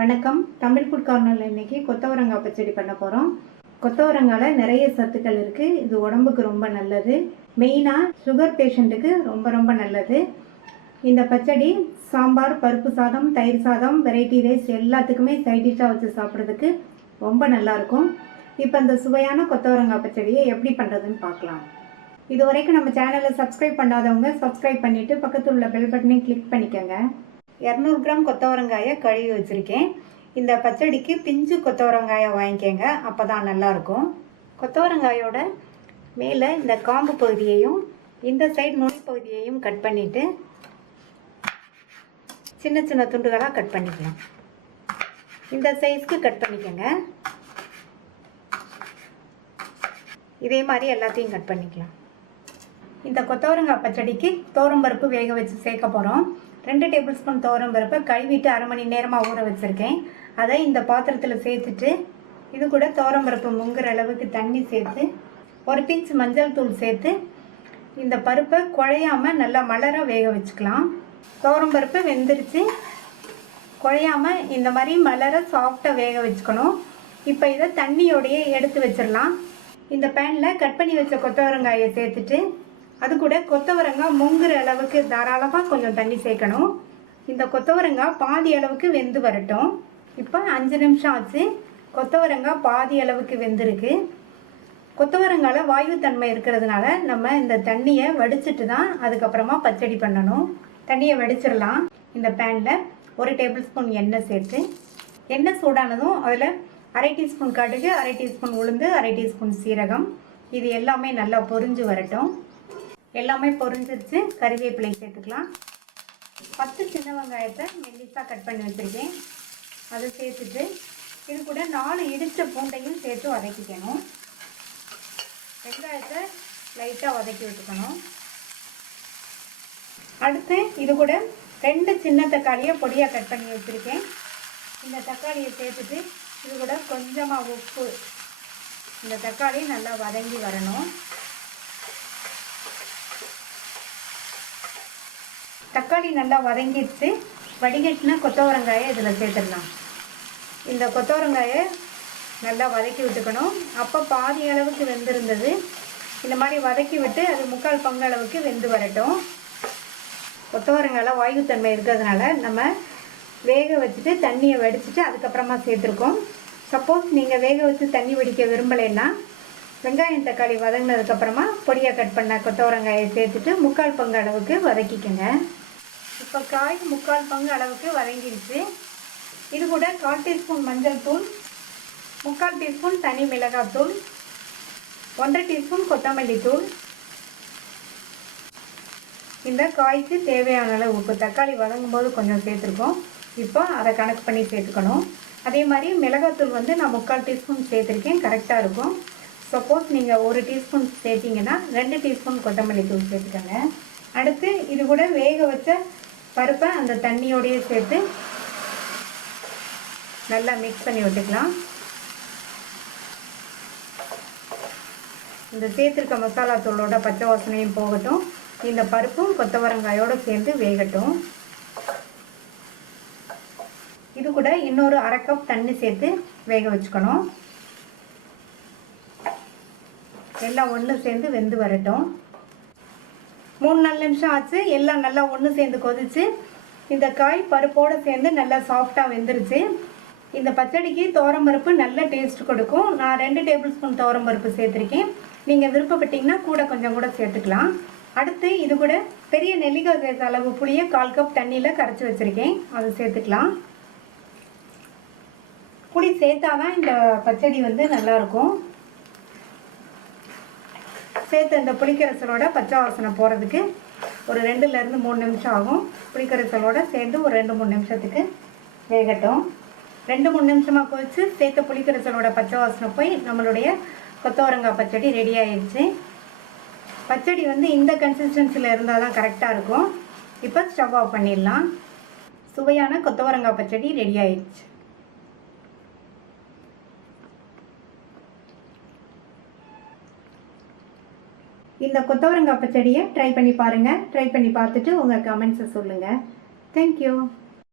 வணக்கம். தமிழ் ஃபுட் கார்னரில் இன்றைக்கி கொத்தவரங்காய் பச்சடி பண்ண போகிறோம். கொத்தவரங்காயில் நிறைய சத்துக்கள் இருக்குது. இது உடம்புக்கு ரொம்ப நல்லது. மெயினாக சுகர் பேஷண்ட்டுக்கு ரொம்ப நல்லது. இந்த பச்சடி சாம்பார், பருப்பு சாதம், தயிர் சாதம், வெரைட்டி ரைஸ் எல்லாத்துக்குமே சைட் டிஷ்ஷாக வச்சு சாப்பிட்றதுக்கு ரொம்ப நல்லாயிருக்கும். இப்போ இந்த சுவையான கொத்தவரங்காய் பச்சடியை எப்படி பண்ணுறதுன்னு பார்க்கலாம். இது வரைக்கும் நம்ம சேனலை சப்ஸ்கிரைப் பண்ணாதவங்க சப்ஸ்கிரைப் பண்ணிவிட்டு பக்கத்தில் உள்ள பெல் பட்டனையும் கிளிக் பண்ணிக்கோங்க. 200 கிராம் கொத்தவரங்காயை கழுவி வச்சுருக்கேன். இந்த பச்சடிக்கு பிஞ்சு கொத்தவரங்காயை வாங்கிக்கோங்க, அப்போ தான் நல்லாயிருக்கும். கொத்தவரங்காயோட மேலே இந்த காம்பு பகுதியையும் இந்த சைடு நுனி பகுதியையும் கட் பண்ணிவிட்டு சின்ன சின்ன துண்டுகளாக கட் பண்ணிக்கலாம். இந்த சைஸ்க்கு கட் பண்ணிக்கோங்க. இதே மாதிரி எல்லாத்தையும் கட் பண்ணிக்கலாம். இந்த கொத்தவரங்காய் பச்சடிக்கு துவரம்பருப்பு வேக வச்சு சேர்க்க போகிறோம். 2 டேபிள் ஸ்பூன் துவரம்பருப்பை கழுவிட்டு அரை மணி நேரமாக ஊற வச்சுருக்கேன். அதை இந்த பாத்திரத்தில் சேர்த்துட்டு இது கூட துவரம்பருப்பு முங்குற அளவுக்கு தண்ணி சேர்த்து ஒரு பிஞ்ச் மஞ்சள் தூள் சேர்த்து இந்த பருப்பை குழையாமல் நல்லா மலர வேக வச்சுக்கலாம். துவரம்பருப்பு வெந்துருச்சு. குழையாமல் இந்த மாதிரி மலர சாஃப்டாக வேக வச்சுக்கணும். இப்போ இதை தண்ணியோடையே எடுத்து வச்சிடலாம். இந்த பேனில் கட் பண்ணி வச்ச கொத்தவரங்காயை சேர்த்துட்டு அது கூட கொத்தவரங்காய் முங்குற அளவுக்கு தாராளமாக கொஞ்சம் தண்ணி சேர்க்கணும். இந்த கொத்தவரங்காய் பாதி அளவுக்கு வெந்து வரட்டும். இப்போ 5 நிமிஷம் ஆச்சு. கொத்தவரங்காய் பாதி அளவுக்கு வெந்திருக்கு. கொத்தவரங்காயில் வாயுத்தன்மை இருக்கிறதுனால நம்ம இந்த தண்ணியை வடிச்சிட்டு தான் அதுக்கப்புறமா பச்சடி பண்ணணும். தண்ணியை வடிச்சிடலாம். இந்த பேனில் 1 டேபிள் ஸ்பூன் எண்ணெய் சேர்த்து எண்ணெய் சூடானதும் அதில் அரை டீஸ்பூன் கடுகு, அரை டீஸ்பூன் உளுந்து, அரை டீஸ்பூன் சீரகம், இது எல்லாமே நல்லா பொரிஞ்சு வரட்டும். எல்லாமே பொரிஞ்சிருச்சு. கறிவேப்பிலை சேர்த்துக்கலாம். 10 சின்ன வெங்காயத்தை மெல்லிசாக கட் பண்ணி வச்சுருக்கேன். அதை சேர்த்துட்டு இது கூட 4 இடித்த பூண்டையும் சேர்த்து வதக்கிக்கணும். வெங்காயத்தை லைட்டாக வதக்கி விட்டுக்கணும். அடுத்து இது கூட 2 சின்ன தக்காளியை பொடியாக கட் பண்ணி வச்சுருக்கேன். இந்த தக்காளியை சேர்த்துட்டு இது கூட கொஞ்சமாக உப்பு. இந்த தக்காளி நல்லா வதங்கி வரணும். தக்காளி நல்லா வதங்கிடுச்சு. வடிகட்டின கொத்தவரங்காயை இதில் சேர்த்துடலாம். இந்த கொத்தவரங்காயை நல்லா வதக்கி விட்டுக்கணும். அப்போ பாதி அளவுக்கு வெந்திருந்தது. இந்த மாதிரி வதக்கி விட்டு அது 3/4 பங்கு அளவுக்கு வெந்து வரட்டும். கொத்தவரங்காயில் வாயுத்தன்மை இருக்கிறதுனால நம்ம வேக வச்சுட்டு தண்ணியை வடிச்சிட்டு அதுக்கப்புறமா சேர்த்துருக்கோம். சப்போஸ் நீங்கள் வேக வச்சு தண்ணி வடிக்க விரும்பலைன்னா வெங்காயம் தக்காளி வதங்கினதுக்கப்புறமா பொடியாக கட் பண்ண கொத்தவரங்காயை சேர்த்துட்டு 3/4 பங்கு அளவுக்கு வதக்கிக்கோங்க. இப்போ காய் 3/4 பங்கு அளவுக்கு வதங்கிடுச்சு. இது கூட 1/4 டீஸ்பூன் மஞ்சள் தூள், 3/4 டீஸ்பூன் தனி மிளகாய் தூள், 1/2 டீஸ்பூன் கொத்தமல்லி தூள், இந்த காய்க்கு தேவையான அளவு உப்பு. தக்காளி வதங்கும் போது கொஞ்சம் சேர்த்துருக்கோம். இப்போ அதை கணக்கு பண்ணி சேர்த்துக்கணும். அதே மாதிரி மிளகாத்தூள் வந்து நான் 3/4 டீஸ்பூன் சேர்த்துருக்கேன், கரெக்டாக இருக்கும். சப்போஸ் நீங்கள் 1 டீஸ்பூன் சேர்த்திங்கன்னா 2 டீஸ்பூன் கொத்தமல்லி தூள் சேர்த்துக்கோங்க. அடுத்து இது கூட வேக வச்ச பருப்பை அந்த தண்ணியோடையே சேர்த்து நல்லா மிக்ஸ் பண்ணி விட்டுக்கலாம். இந்த சேர்த்துருக்க மசாலா தூளோட பச்சை வாசனையும் போகட்டும். இந்த பருப்பும் கொத்தவரங்காயோடு சேர்ந்து வேகட்டும். இது கூட இன்னொரு 1/2 கப் தண்ணி சேர்த்து வேக வச்சுக்கணும். எல்லாம் ஒன்று சேர்ந்து வெந்து வரட்டும். 3-4 நிமிஷம் ஆச்சு. எல்லாம் நல்லா ஒன்று சேர்ந்து கொதிச்சு இந்த காய் பருப்போடு சேர்ந்து நல்லா சாஃப்டாக வெந்துருச்சு. இந்த பச்சடிக்கு துவரம்பருப்பு நல்ல டேஸ்ட் கொடுக்கும். நான் 2 டேபிள் ஸ்பூன் துவரம்பருப்பு சேர்த்துருக்கேன். நீங்கள் விருப்பப்பட்டீங்கன்னா கொஞ்சம் கூட சேர்த்துக்கலாம். அடுத்து இது கூட பெரிய நெல்லிக்காய் சேர்த்த அளவு புளியை 1/4 கப் தண்ணியில் கரைச்சி வச்சுருக்கேன், அதை சேர்த்துக்கலாம். புளி சேர்த்தாதான் இந்த பச்சடி வந்து நல்லாயிருக்கும். சேர்த்து இந்த புளிக்கரைசலோட பச்சை வாசனை போகிறதுக்கு ஒரு 2-3 நிமிஷம் ஆகும். புளிக்கரைசலோடு சேர்ந்து ஒரு 2-3 நிமிஷத்துக்கு வேகட்டும். 2-3 நிமிஷமாக கொதிச்சு சேர்த்த புளிக்கரைசலோட பச்சை வாசனை போய் நம்மளுடைய கொத்தவரங்காய் பச்சடி ரெடி ஆயிடுச்சு. பச்சடி வந்து இந்த கன்சிஸ்டன்சியில் இருந்தால் தான் கரெக்டாக இருக்கும். இப்போ ஸ்டவ் ஆஃப் பண்ணிடலாம். சுவையான கொத்தவரங்காய் பச்சடி ரெடி ஆயிடுச்சு. இந்த கொத்தவரங்காய் பச்சடியை ட்ரை பண்ணி பாருங்கள். ட்ரை பண்ணி பார்த்துட்டு உங்கள் கமெண்ட்ஸை சொல்லுங்கள். தேங்க்யூ.